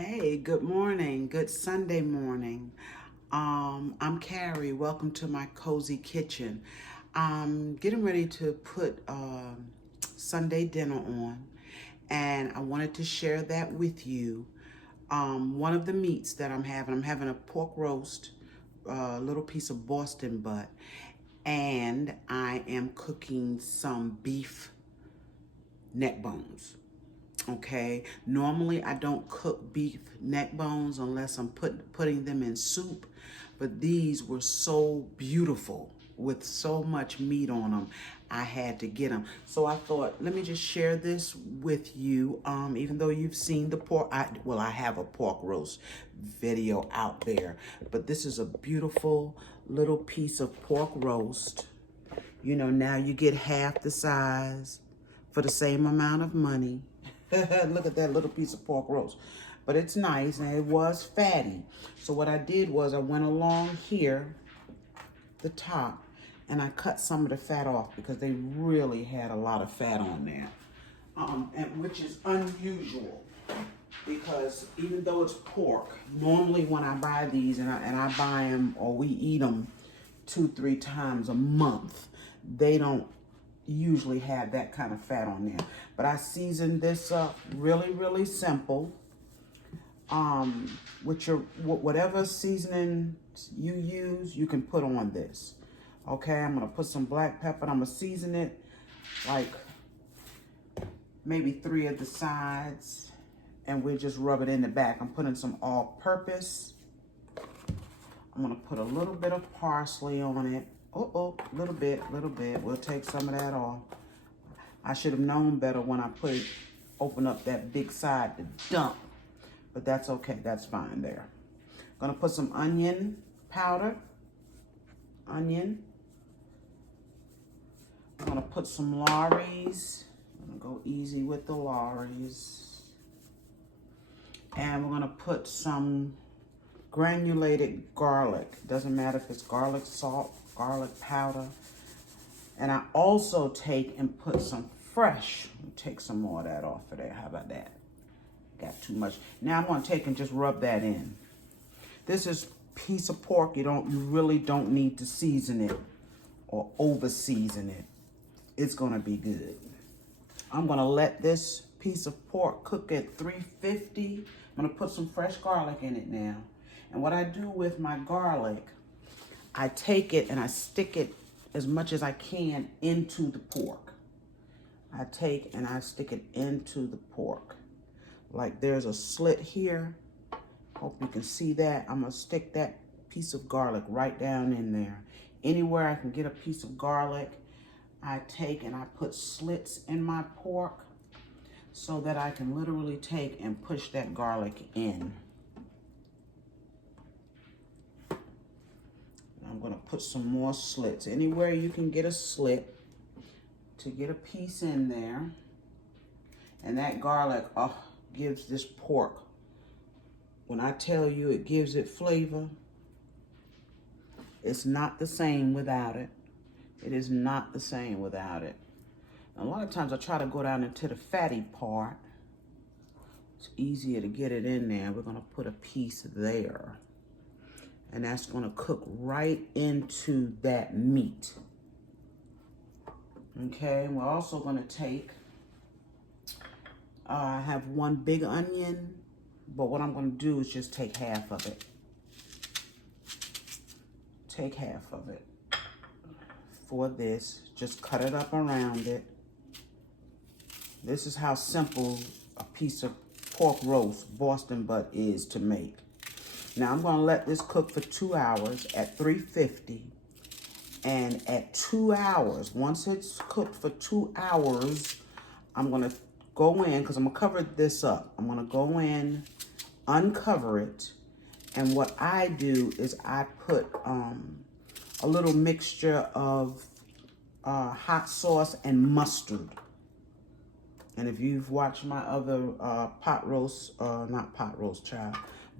Hey, good morning. Good Sunday morning. I'm Carrie. Welcome to my cozy kitchen. I'm getting ready to put Sunday dinner on, and I wanted to share that with you. One of the meats that I'm having a pork roast, a little piece of Boston butt, and I am cooking some beef neck bones. Okay, normally I don't cook beef neck bones unless I'm putting them in soup, but these were so beautiful with so much meat on them. I had to get them. So I thought, let me just share this with you. Even though you've seen the pork, I have a pork roast video out there, but this is a beautiful little piece of pork roast. You know, now you get half the size for the same amount of money. Look at that little piece of pork roast. But it's nice, and it was fatty. So what I did was I went along here, the top, and I cut some of the fat off because they really had a lot of fat on there, and which is unusual because even though it's pork, normally when I buy these and I buy them or we eat them 2-3 times a month, they don't usually have that kind of fat on there. But I seasoned this up really simple. With your whatever seasoning you use, you can put on this. Okay, I'm gonna put some black pepper. I'm gonna season it like maybe 3 of the sides, and we'll just rub it in the back. I'm putting some all-purpose. I'm gonna put a little bit of parsley on it. Little bit. We'll take some of that off. I should have known better when I open up that big side to dump, but that's okay. That's fine there. Gonna put some onion powder. Onion. I'm gonna put some Lorry's. I'm gonna go easy with the Lorry's. And we're gonna put some granulated garlic. Doesn't matter if it's garlic salt, garlic powder. And I also take and put some fresh. Take some more of that off of there. How about that? Got too much. Now I'm gonna take and just rub that in. This is piece of pork. You really don't need to season it or over season it. It's gonna be good. I'm gonna let this piece of pork cook at 350. I'm gonna put some fresh garlic in it now. And what I do with my garlic, I take it and I stick it as much as I can into the pork. I take and I stick it into the pork. Like there's a slit here. Hope you can see that. I'm gonna stick that piece of garlic right down in there. Anywhere I can get a piece of garlic, I take and I put slits in my pork so that I can literally take and push that garlic in. I'm gonna put some more slits. Anywhere you can get a slit to get a piece in there. And that garlic gives this pork, when I tell you it gives it flavor, it's not the same without it. It is not the same without it. A lot of times I try to go down into the fatty part. It's easier to get it in there. We're gonna put a piece there. And that's gonna cook right into that meat. Okay, we're also gonna take, I have 1 big onion, but what I'm gonna do is just take half of it. Take half of it for this. Just cut it up around it. This is how simple a piece of pork roast Boston butt is to make. Now I'm gonna let this cook for 2 hours at 350. And at 2 hours, once it's cooked for 2 hours, I'm gonna go in, because I'm gonna cover this up. I'm gonna go in, uncover it, and what I do is I put a little mixture of hot sauce and mustard. And if you've watched my other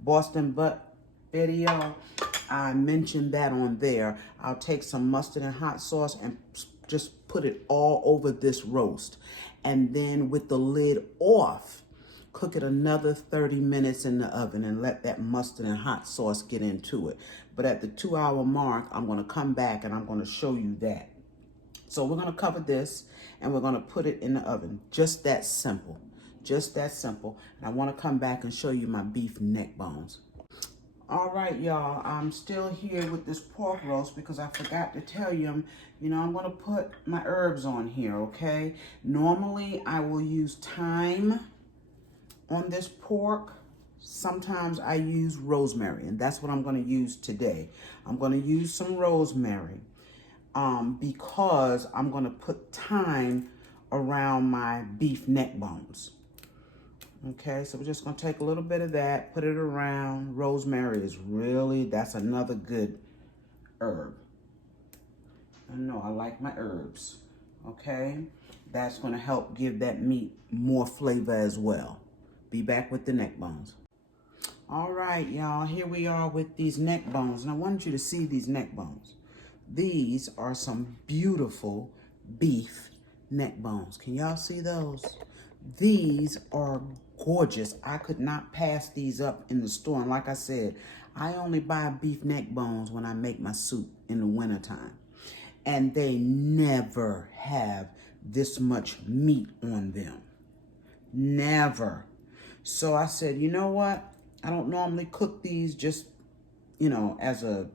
Boston butt video, I mentioned that on there. I'll take some mustard and hot sauce and just put it all over this roast. And then with the lid off, cook it another 30 minutes in the oven and let that mustard and hot sauce get into it. But at the 2-hour mark, I'm going to come back and I'm going to show you that. So we're going to cover this and we're going to put it in the oven. Just that simple. Just that simple. And I want to come back and show you my beef neck bones. All right, y'all, I'm still here with this pork roast because I forgot to tell you, I'm going to put my herbs on here, okay? Normally, I will use thyme on this pork. Sometimes I use rosemary, and that's what I'm going to use today. I'm going to use some rosemary because I'm going to put thyme around my beef neck bones. Okay, so we're just going to take a little bit of that, put it around. Rosemary is that's another good herb. I know, I like my herbs. Okay, that's going to help give that meat more flavor as well. Be back with the neck bones. All right, y'all, here we are with these neck bones. And I want you to see these neck bones. These are some beautiful beef neck bones. Can y'all see those? These are gorgeous. I could not pass these up in the store. And like I said, I only buy beef neck bones when I make my soup in the wintertime. And they never have this much meat on them. Never. So I said, you know what? I don't normally cook these just, as a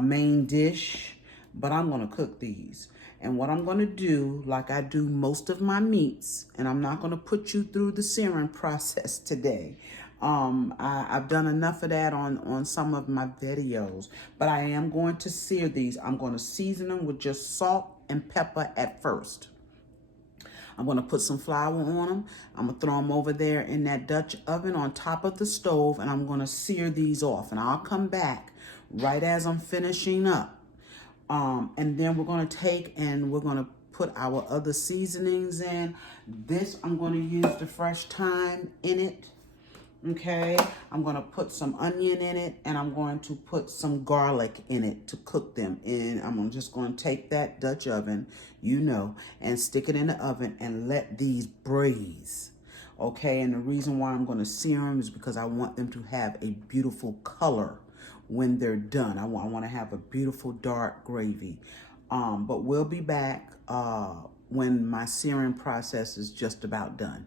main dish, but I'm going to cook these. And what I'm going to do, like I do most of my meats, and I'm not going to put you through the searing process today. I've done enough of that on some of my videos, but I am going to sear these. I'm going to season them with just salt and pepper at first. I'm going to put some flour on them. I'm going to throw them over there in that Dutch oven on top of the stove, and I'm going to sear these off. And I'll come back right as I'm finishing up. And then we're going to take and we're going to put our other seasonings in. This, I'm going to use the fresh thyme in it. Okay, I'm going to put some onion in it, and I'm going to put some garlic in it to cook them. And I'm just going to take that Dutch oven, and stick it in the oven and let these braise. Okay, and the reason why I'm going to sear them is because I want them to have a beautiful color when they're done. I want to have a beautiful dark gravy. But we'll be back when my searing process is just about done.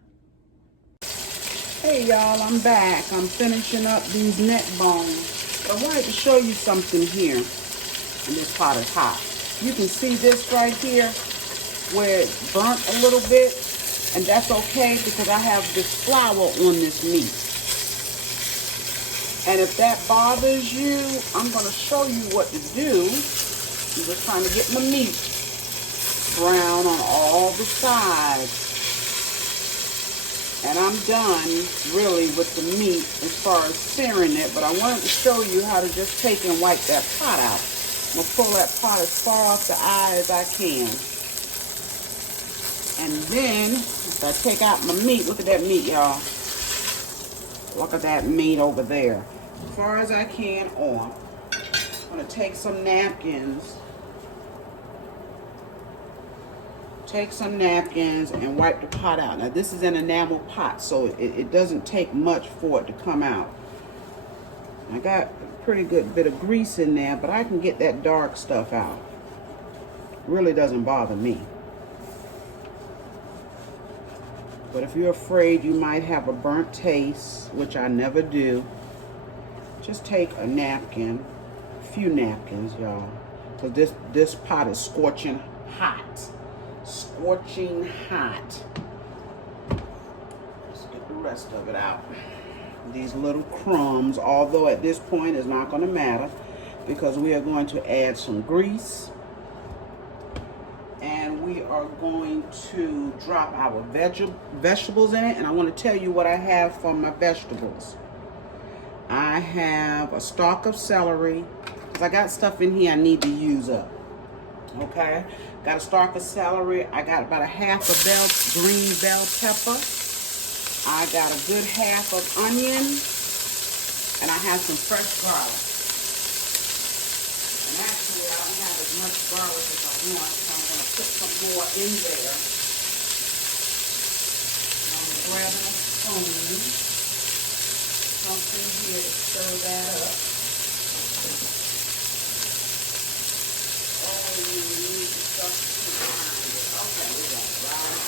Hey y'all, I'm back. I'm finishing up these neck bones. But I wanted to show you something here. And this pot is hot. You can see this right here where it's burnt a little bit. And that's okay because I have this flour on this meat. And if that bothers you, I'm going to show you what to do. I'm just trying to get my meat brown on all the sides. And I'm done, really, with the meat as far as searing it. But I wanted to show you how to just take and wipe that pot out. I'm going to pull that pot as far off the eye as I can. And then, if I take out my meat, look at that meat, y'all. Look at that meat over there. As far as I can off. I'm going to take some napkins. Take some napkins and wipe the pot out. Now this is an enamel pot, so it doesn't take much for it to come out. I got a pretty good bit of grease in there, but I can get that dark stuff out. Really doesn't bother me. But if you're afraid you might have a burnt taste, which I never do, just take a napkin, a few napkins, y'all, because this pot is scorching hot. Scorching hot. Let's get the rest of it out. These little crumbs, although at this point it's not going to matter because we are going to add some grease and we are going to drop our vegetables in it. And I want to tell you what I have for my vegetables. I have a stalk of celery because I got stuff in here I need to use up. Okay, got a stalk of celery. I got about a half a green bell pepper. I got a good half of onion, and I have some fresh garlic. And actually, I don't have as much garlic as I want, so I'm going to put some more in there. I'm going to grabbing a spoon, something here to stir that up. Oh, you need the stuff behind it. Okay, we got it.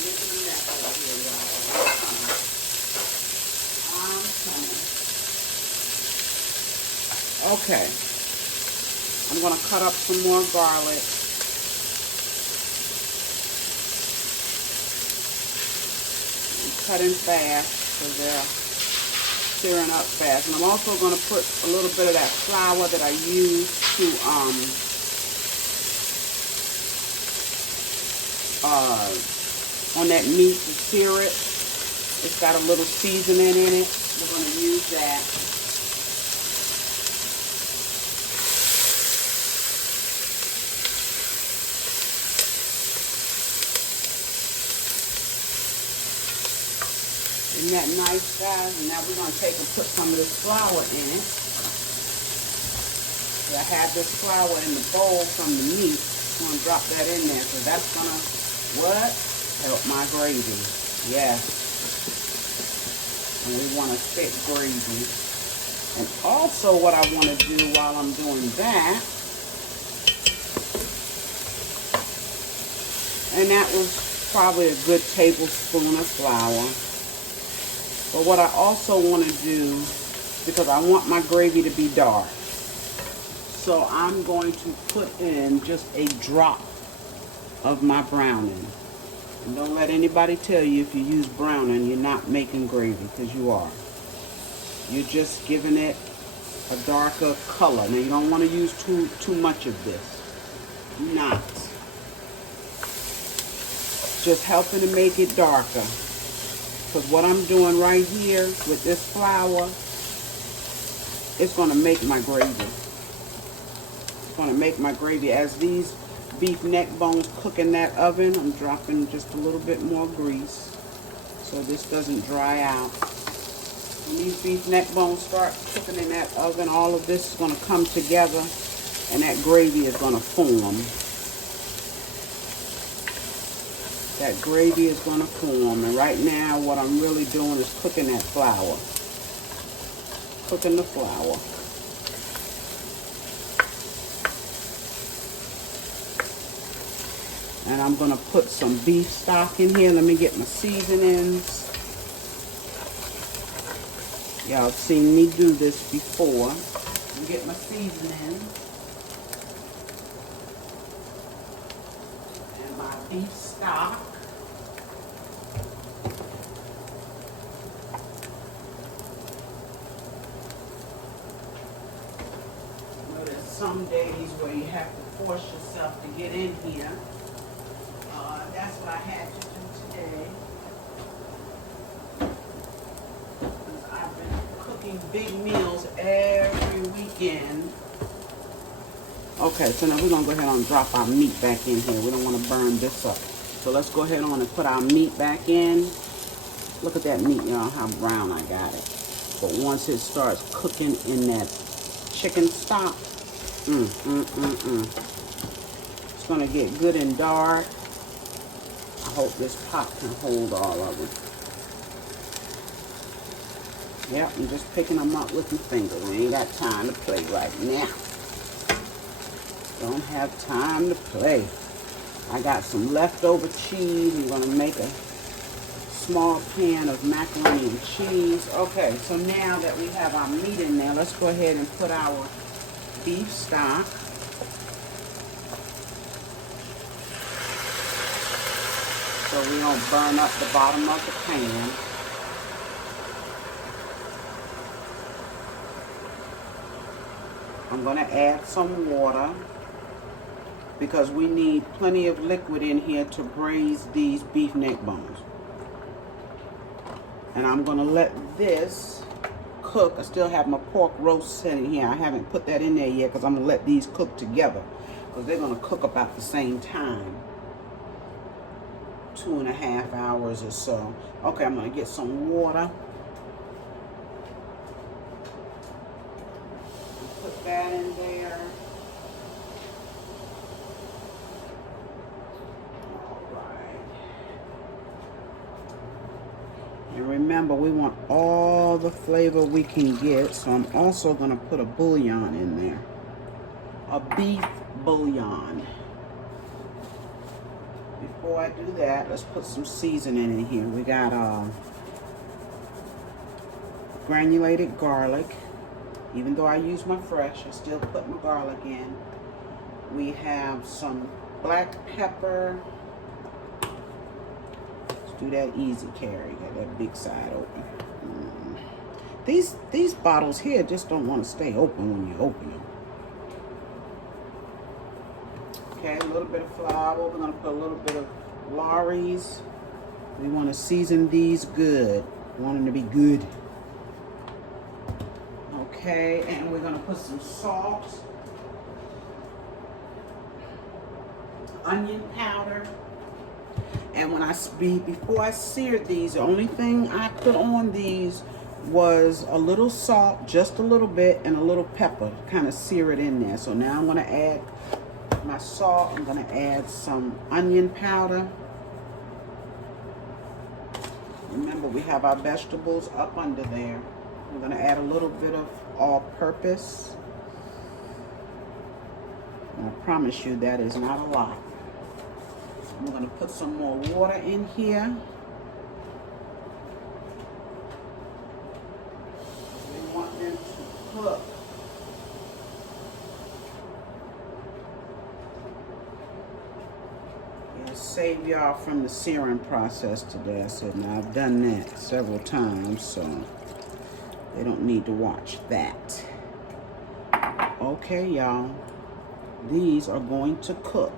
Making a mess over here, y'all. I'm coming. Okay. I'm going to cut up some more garlic. Cutting fast because they're searing up fast. And I'm also going to put a little bit of that flour that I use to on that meat to sear it. It's got a little seasoning in it. We're going to use that. Isn't that nice, guys? And now we're going to take and put some of this flour in it. So I had this flour in the bowl from the meat. I'm going to drop that in there. So that's going to, what? Help my gravy. Yes. And we want a thick gravy. And also what I want to do while I'm doing that, and that was probably a good tablespoon of flour. But what I also want to do, because I want my gravy to be dark, so I'm going to put in just a drop of my browning. And don't let anybody tell you if you use browning, you're not making gravy, because you are. You're just giving it a darker color. Now, you don't want to use too much of this. Do not. Just helping to make it darker. Because what I'm doing right here with this flour, it's going to make my gravy. It's going to make my gravy. As these beef neck bones cook in that oven, I'm dropping just a little bit more grease so this doesn't dry out. When these beef neck bones start cooking in that oven, all of this is going to come together and that gravy is going to form. That gravy is going to form. And right now what I'm really doing is cooking that flour. Cooking the flour. And I'm going to put some beef stock in here. Let me get my seasonings. Y'all have seen me do this before. Let me get my seasonings. And my beef stock. Well, there's some days where you have to force yourself to get in here. That's what I had to do today. Because I've been cooking big meals every weekend. Okay, so now we're going to go ahead and drop our meat back in here. We don't want to burn this up. So let's go ahead on and put our meat back in. Look at that meat, y'all, how brown I got it. But once it starts cooking in that chicken stock, it's going to get good and dark. I hope this pot can hold all of them. Yep, I'm just picking them up with my finger. We ain't got time to play right now. Don't have time to play. I got some leftover cheese. I'm going to make a small pan of macaroni and cheese. Okay, so now that we have our meat in there, let's go ahead and put our beef stock. So we don't burn up the bottom of the pan. I'm going to add some water because we need plenty of liquid in here to braise these beef neck bones. And I'm going to let this cook. I still have my pork roast sitting here. I haven't put that in there yet because I'm going to let these cook together because they're going to cook about the same time. 2.5 hours or so. Okay, I'm going to get some water. Put that in there. All right. remember, we want all the flavor we can get, so I'm also going to put a bouillon in there. A beef bouillon. Before I do that, let's put some seasoning in here. We got granulated garlic. Even though I use my fresh, I still put my garlic in. We have some black pepper. Let's do that easy, Carrie. Got that big side open. These bottles here just don't want to stay open when you open them. Okay, a little bit of flour. We're going to put a little bit of Lawry's. We want to season these good. We want them to be good. Okay, and we're going to put some salt, onion powder, and before I seared these, the only thing I put on these was a little salt, just a little bit, and a little pepper to kind of sear it in there. So now I'm going to add my salt. I'm going to add some onion powder. Remember, we have our vegetables up under there. We're going to add a little bit of all-purpose. I promise you that is not a lot. I'm going to put some more water in here. We want them to cook. It'll save y'all from the searing process today. I said, now I've done that several times, so they don't need to watch that. Okay, y'all. These are going to cook.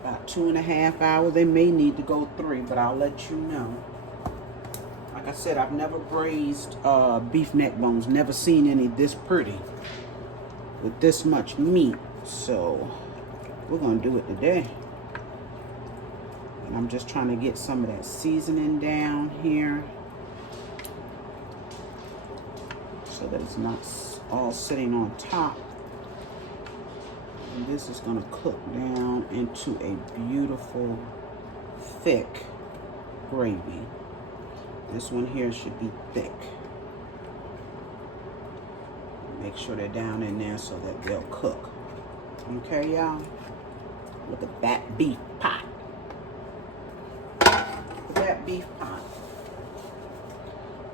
About 2.5 hours. They may need to go 3, but I'll let you know. Like I said, I've never braised beef neck bones. Never seen any this pretty with this much meat. So we're going to do it today. And I'm just trying to get some of that seasoning down here, so that it's not all sitting on top. And this is going to cook down into a beautiful, thick gravy. This one here should be thick. Make sure they're down in there so that they'll cook. Okay, y'all? Look at that beef pot. Look at that beef pot.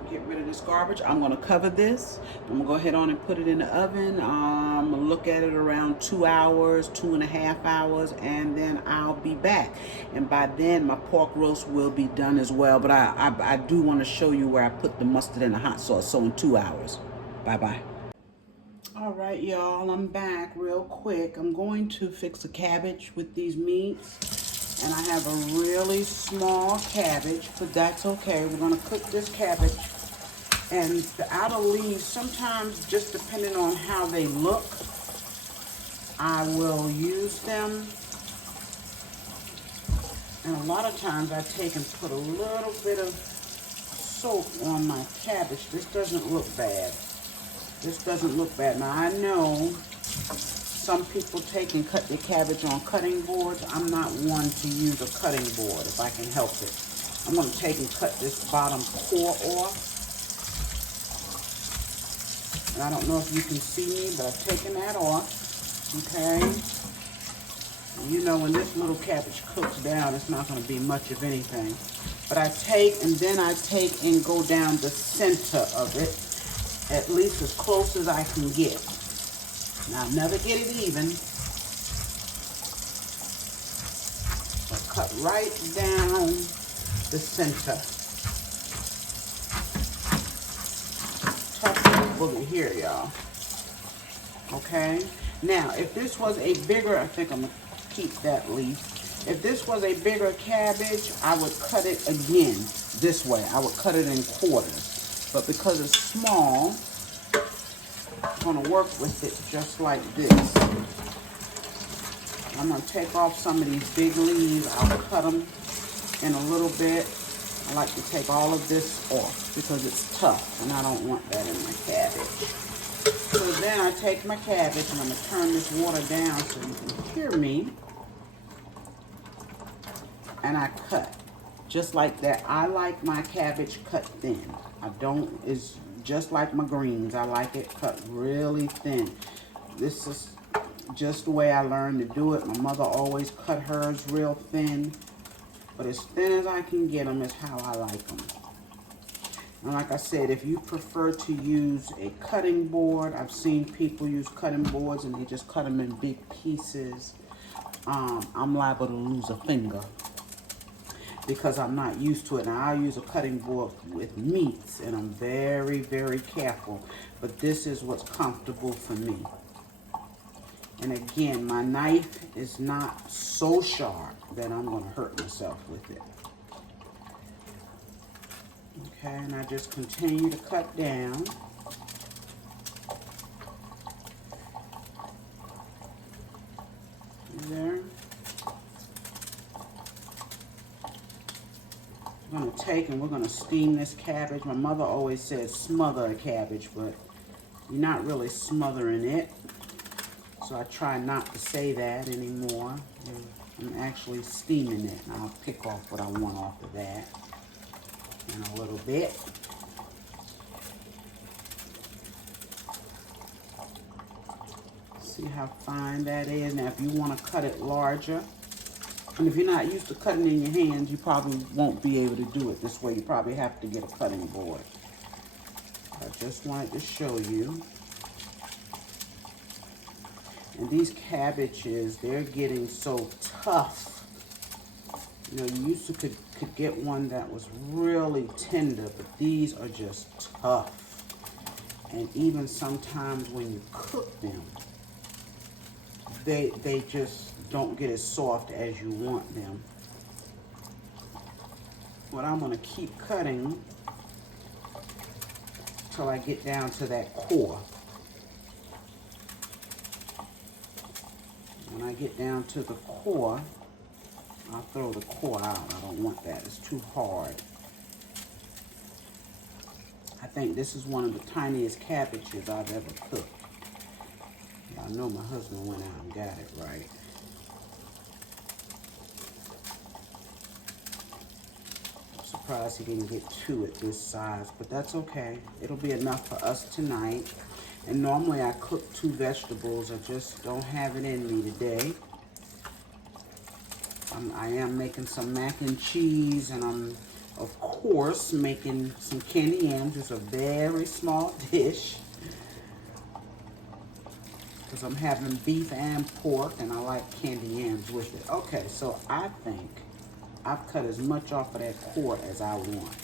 Get rid of this garbage. I'm going to cover this. I'm going to go ahead on and put it in the oven. I'm going to look at it around 2 hours, 2.5 hours, and then I'll be back. And by then, my pork roast will be done as well. But I do want to show you where I put the mustard and the hot sauce. So in 2 hours. Bye-bye. All right, y'all. I'm back real quick. I'm going to fix a cabbage with these meats. And I have a really small cabbage, but that's okay. We're going to cook this cabbage. And the outer leaves, sometimes just depending on how they look, I will use them. And a lot of times I take and put a little bit of soap on my cabbage. This doesn't look bad. This doesn't look bad. Now I know some people take and cut their cabbage on cutting boards. I'm not one to use a cutting board if I can help it. I'm going to take and cut this bottom core off. And I don't know if you can see me, but I've taken that off. Okay? And you know when this little cabbage cooks down, it's not going to be much of anything. But I take and go down the center of it, at least as close as I can get. Now, I'll never get it even. But cut right down the center. Booger here, y'all. Okay? Now, if this was a bigger, I think I'm going to keep that leaf. If this was a bigger cabbage, I would cut it again this way. I would cut it in quarters. But because it's small, I'm going to work with it just like this. I'm going to take off some of these big leaves. I'll cut them in a little bit. I like to take all of this off because it's tough and I don't want that in my cabbage. So then I take my cabbage and I'm going to turn this water down so you can hear me. And I cut. Just like that. I like my cabbage cut thin. I don't, it's just like my greens. I like it cut really thin. This is just the way I learned to do it. My mother always cut hers real thin. But as thin as I can get them is how I like them. And like I said, if you prefer to use a cutting board, I've seen people use cutting boards and they just cut them in big pieces. I'm liable to lose a finger because I'm not used to it. Now, I use a cutting board with meats and I'm very, very careful. But this is what's comfortable for me. And again, my knife is not so sharp that I'm going to hurt myself with it. Okay, and I just continue to cut down. There. I'm going to take and we're going to steam this cabbage. My mother always said smother a cabbage, but you're not really smothering it. So I try not to say that anymore. I'm actually steaming it. And I'll pick off what I want off of that in a little bit. See how fine that is. Now if you want to cut it larger, and if you're not used to cutting in your hands, you probably won't be able to do it this way. You probably have to get a cutting board. I just wanted to show you. And these cabbages, they're getting so tough. You know, you used to could get one that was really tender, but these are just tough. And even sometimes when you cook them, they just don't get as soft as you want them. But I'm gonna keep cutting till I get down to that core. When I get down to the core, I'll throw the core out. I don't want that. It's too hard. I think this is one of the tiniest cabbages I've ever cooked. I know my husband went out and got it right. I'm surprised he didn't get two at this size, but that's okay. It'll be enough for us tonight. And normally I cook 2 vegetables. I just don't have it in me today. I am making some mac and cheese, and I'm, of course, making some candy yams. It's a very small dish because I'm having beef and pork, and I like candy yams with it. Okay, so I think I've cut as much off of that core as I want.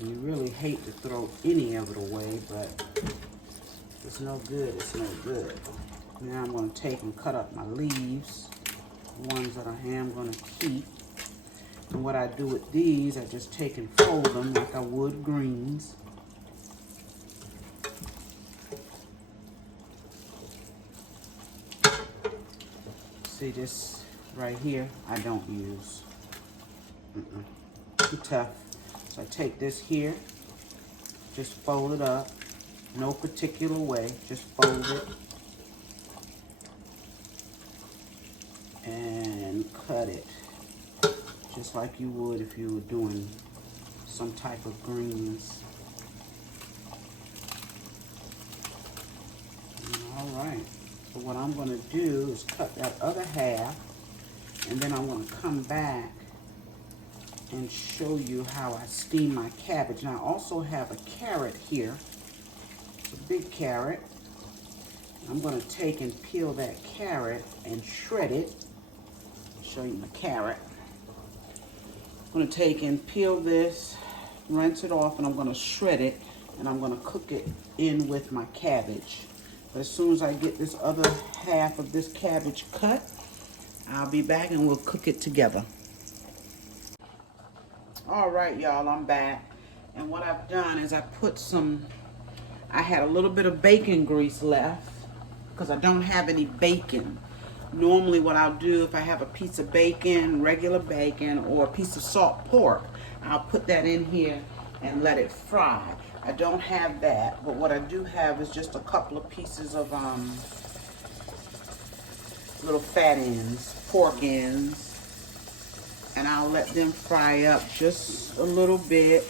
You really hate to throw any of it away, but if it's no good, it's no good. Now I'm going to take and cut up my leaves, the ones that I am going to keep. And what I do with these, I just take and fold them like I would greens. See this right here, I don't use. Too tough. So I take this here, just fold it up, no particular way, just fold it and cut it, just like you would if you were doing some type of greens. All right, so what I'm gonna do is cut that other half, and then I'm gonna come back and show you how I steam my cabbage. And I also have a carrot here. It's a big carrot. I'm going to take and peel that carrot and shred it. I'll show you my carrot. I'm going to take and peel this, rinse it off, and I'm going to shred it, and I'm going to cook it in with my cabbage. But as soon as I get this other half of this cabbage cut, I'll be back and we'll cook it together. All right, y'all, I'm back. And what I've done is I had a little bit of bacon grease left because I don't have any bacon. Normally what I'll do, if I have a piece of bacon, regular bacon, or a piece of salt pork, I'll put that in here and let it fry. I don't have that, but what I do have is just a couple of pieces of little fat ends, pork ends. And I'll let them fry up just a little bit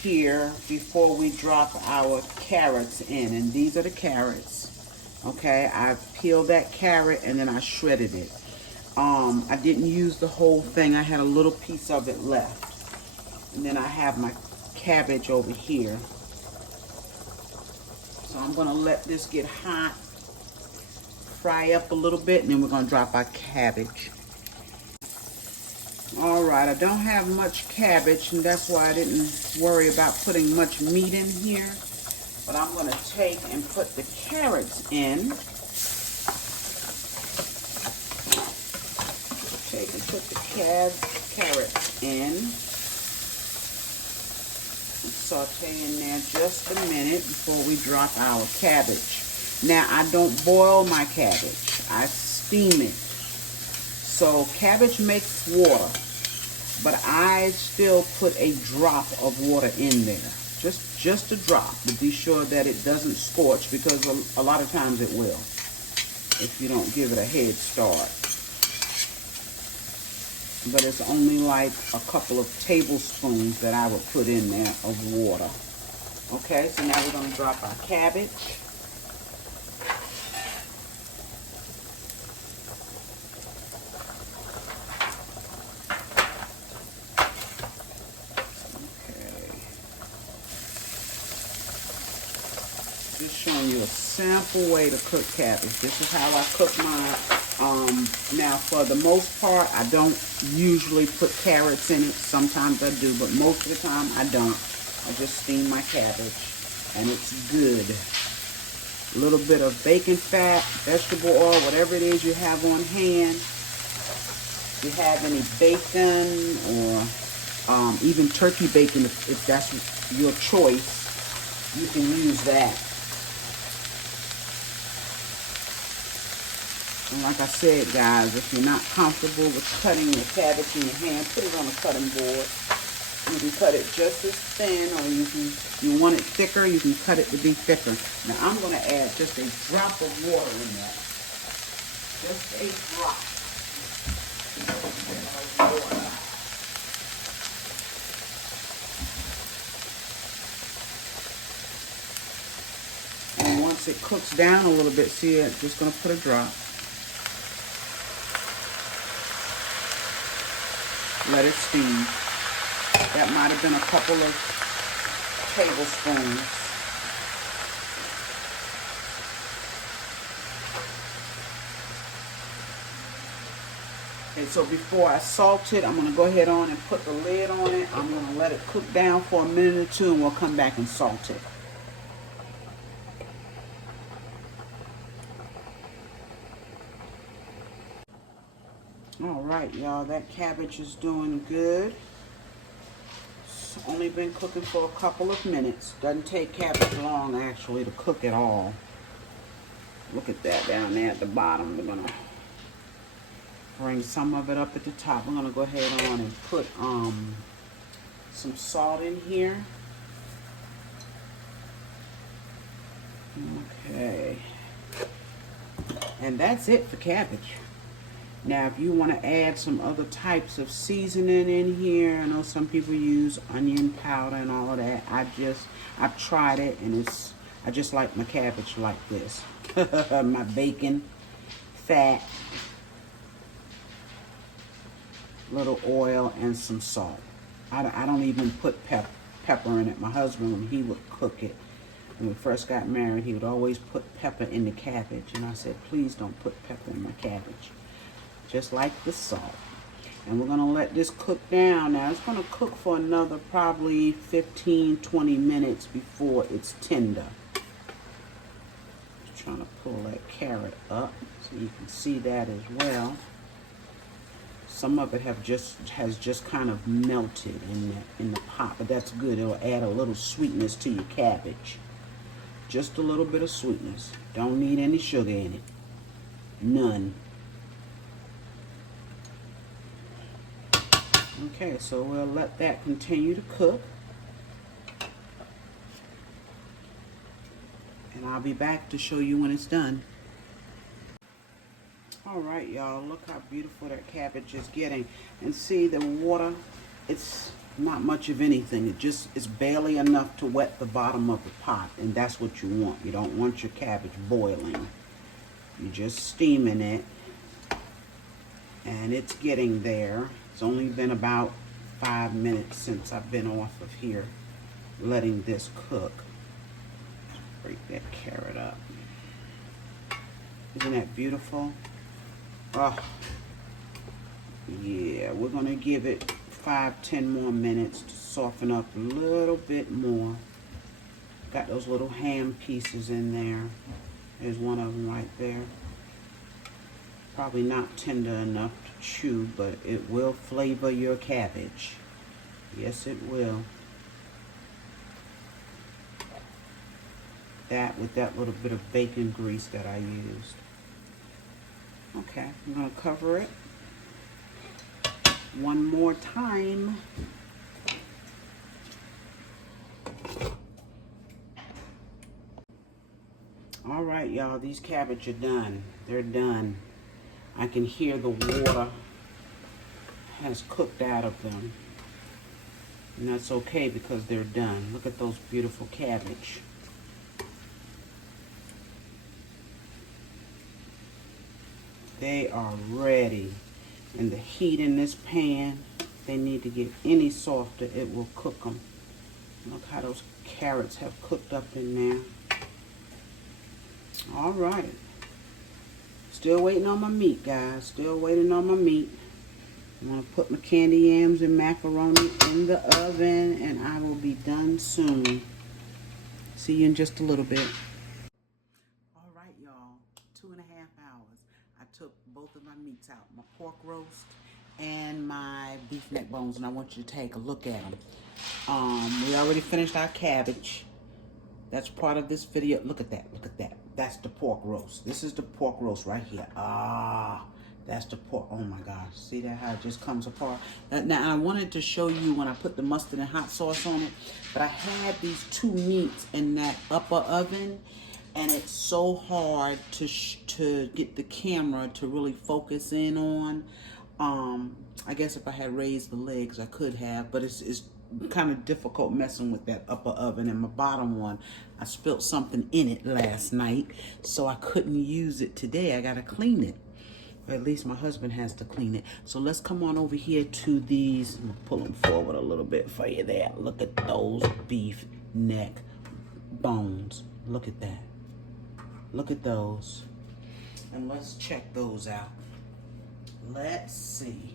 here before we drop our carrots in. And these are the carrots. Okay, I peeled that carrot and then I shredded it. I didn't use the whole thing. I had a little piece of it left. And then I have my cabbage over here. So I'm gonna let this get hot, fry up a little bit, and then we're gonna drop our cabbage. All right, I don't have much cabbage, and that's why I didn't worry about putting much meat in here. But I'm gonna take and put the carrots in. Take and put the carrots in. Saute in there just a minute before we drop our cabbage. Now, I don't boil my cabbage. I steam it. So cabbage makes water, but I still put a drop of water in there. Just a drop, to be sure that it doesn't scorch, because a lot of times it will if you don't give it a head start. But it's only like a couple of tablespoons that I would put in there of water. Okay, so now we're going to drop our cabbage. Just showing you a sample way to cook cabbage. This is how I cook mine. Now, for the most part, I don't usually put carrots in it. Sometimes I do, but most of the time I don't. I just steam my cabbage, and it's good. A little bit of bacon fat, vegetable oil, whatever it is you have on hand. If you have any bacon or even turkey bacon, if that's your choice, you can use that. And like I said, guys, if you're not comfortable with cutting your cabbage in your hand, put it on a cutting board. You can cut it just as thin, or if you want it thicker, you can cut it to be thicker. Now, I'm going to add just a drop of water in that. Just a drop of water. And once it cooks down a little bit, see, I'm just going to put a drop. Let it steam. That might have been a couple of tablespoons. Okay, so before I salt it, I'm going to go ahead on and put the lid on it. I'm going to let it cook down for a minute or two, and we'll come back and salt it. All right, y'all, that cabbage is doing good. It's only been cooking for a couple of minutes. Doesn't take cabbage long, actually, to cook at all. Look at that down there at the bottom. We're going to bring some of it up at the top. We're going to go ahead on and put some salt in here. Okay. And that's it for cabbage. Now, if you want to add some other types of seasoning in here, I know some people use onion powder and all of that. I've tried it, and I just like my cabbage like this. My bacon, fat, little oil, and some salt. I don't even put pepper in it. My husband, when he would cook it, when we first got married, he would always put pepper in the cabbage. And I said, please don't put pepper in my cabbage. Just like the salt. And we're going to let this cook down. Now, it's going to cook for another probably 15-20 minutes before it's tender. Just trying to pull that carrot up so you can see that as well. Some of it has just kind of melted in the pot, but that's good. It'll add a little sweetness to your cabbage. Just a little bit of sweetness. Don't need any sugar in it. None. Okay, so we'll let that continue to cook. And I'll be back to show you when it's done. All right, y'all, look how beautiful that cabbage is getting. And see the water, it's not much of anything. It's barely enough to wet the bottom of the pot, and that's what you want. You don't want your cabbage boiling. You're just steaming it, and it's getting there. It's only been about 5 minutes since I've been off of here letting this cook. Break that carrot up. Isn't that beautiful? Oh, yeah, we're gonna give it 5-10 more minutes to soften up a little bit more. Got those little ham pieces in there. There's one of them right there. Probably not tender enough to chew, but it will flavor your cabbage. Yes, it will. That with that little bit of bacon grease that I used. Okay, I'm gonna cover it one more time. All right, y'all, these cabbage are done. They're done. I can hear the water has cooked out of them. And that's okay because they're done. Look at those beautiful cabbage. They are ready. And the heat in this pan, if they need to get any softer, it will cook them. Look how those carrots have cooked up in there. All right. Still waiting on my meat, guys. Still waiting on my meat. I'm going to put my candy yams and macaroni in the oven, and I will be done soon. See you in just a little bit. All right, y'all. 2.5 hours. I took both of my meats out, my pork roast and my beef neck bones, and I want you to take a look at them. We already finished our cabbage. That's part of this video. Look at that. Look at that. That's the pork roast. This is the pork roast right here. That's the pork. Oh my gosh. See that how it just comes apart? Now I wanted to show you when I put the mustard and hot sauce on it, but I had these two meats in that upper oven, and it's so hard to get the camera to really focus in on. I guess if I had raised the legs, I could have, but it's kind of difficult messing with that upper oven. And my bottom one, I spilled something in it last night, so I couldn't use it today. I gotta clean it. Or at least my husband has to clean it. So let's come on over here to these. I'm gonna pull them forward a little bit for you there. Look at those beef neck bones. Look at that. Look at those. And let's check those out. Let's see.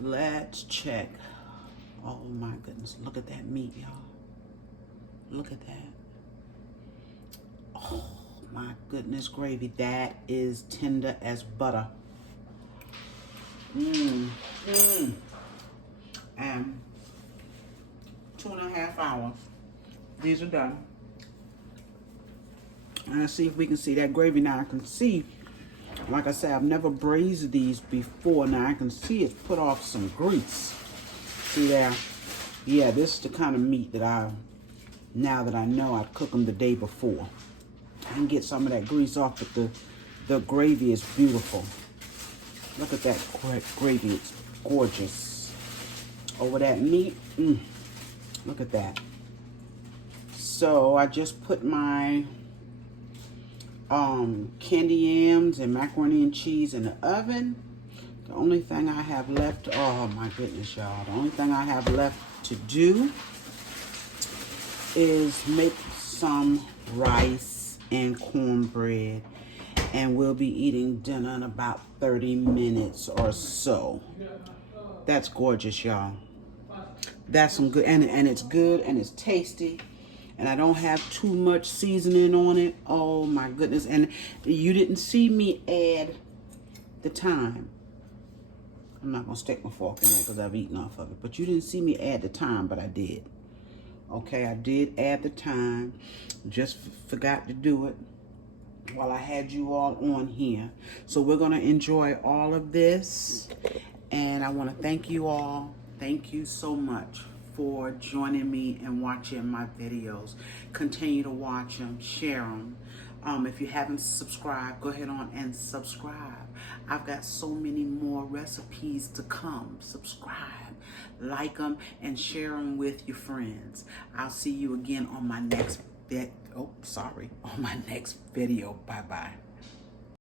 Let's check. Oh my goodness, look at that meat, y'all. Look at that. Oh my goodness gravy, that is tender as butter. And 2.5 hours. These are done. And let's see if we can see that gravy. Now I can see, like I said, I've never braised these before. Now I can see it's put off some grease. See there? Yeah, this is the kind of meat that now that I know, I'd cook them the day before. I can get some of that grease off, but the gravy is beautiful. Look at that gravy, it's gorgeous. Over that meat, look at that. So I just put my candy yams and macaroni and cheese in the oven. The only thing I have left, oh my goodness, y'all. The only thing I have left to do is make some rice and cornbread. And we'll be eating dinner in about 30 minutes or so. That's gorgeous, y'all. That's some good, and it's good and it's tasty. And I don't have too much seasoning on it. Oh my goodness. And you didn't see me add the thyme. I'm not going to stick my fork in there because I've eaten off of it. But you didn't see me add the thyme, but I did. Okay, I did add the thyme. Just forgot to do it while I had you all on here. So we're going to enjoy all of this. And I want to thank you all. Thank you so much for joining me and watching my videos. Continue to watch them, share them. If you haven't subscribed, go ahead on and subscribe. I've got so many more recipes to come. Subscribe, like them, and share them with your friends. I'll see you again on my next on my next video. Bye-bye.